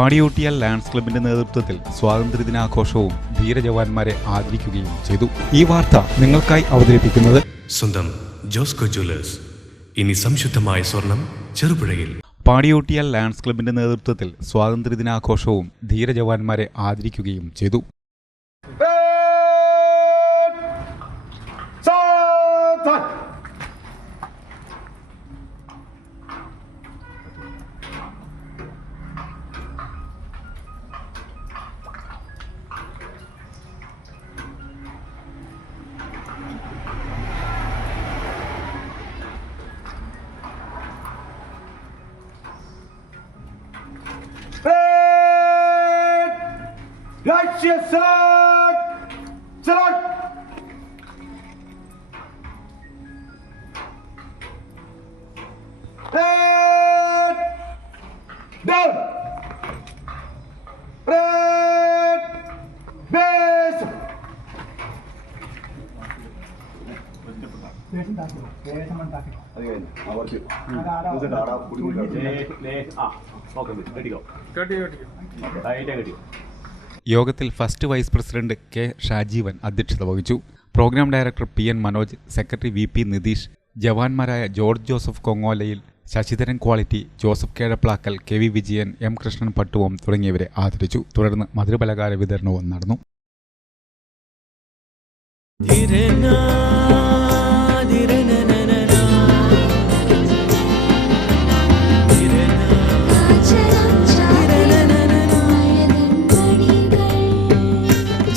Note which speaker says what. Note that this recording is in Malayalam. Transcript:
Speaker 1: പാടിയോട്ടിയാൽ ലാൻഡ്സ് ക്ലബിന്റെ നേതൃത്വത്തിൽ സ്വാതന്ത്ര്യദിനാഘോഷവും ധീരജവാന്മാരെ ആദരിക്കുകയും ചെയ്തു. ഈ വാർത്ത നിങ്ങൾക്കായി അവതരിപ്പിക്കുന്നത്
Speaker 2: സ്വന്തം ജോസ്കോ ജ്വല്ലേഴ്സ്. ഇനി സംശുദ്ധമായ സ്വർണം ചെറുപുഴയിൽ.
Speaker 1: പാടിയോട്ടിയാൽ ലാൻഡ്സ് ക്ലബിന്റെ നേതൃത്വത്തിൽ സ്വാതന്ത്ര്യദിനാഘോഷവും ധീരജവാന്മാരെ ആദരിക്കുകയും ചെയ്തു.
Speaker 3: लक्ष्य सड़क सड़क डाउन प्रेट बेस बेसन दाखिल बेसन मन दाखिल అది కట్టి కట్టి
Speaker 1: യോഗത്തിൽ first vice president K Shajeevan അധ്യക്ഷത വഹിച്ചു. Program director P N Manoj secretary V P Nitish ജവാന്മാരായ George Joseph കൊങ്ങോലയിൽ Sasidharan quality Joseph Kezhaplackal K V Vijayan M Krishnan Pattuvam തുടങ്ങിയവരെ ആദരിച്ചു. തുടർന്ന് മധുരപലകാര വിതരണവും നടന്നു.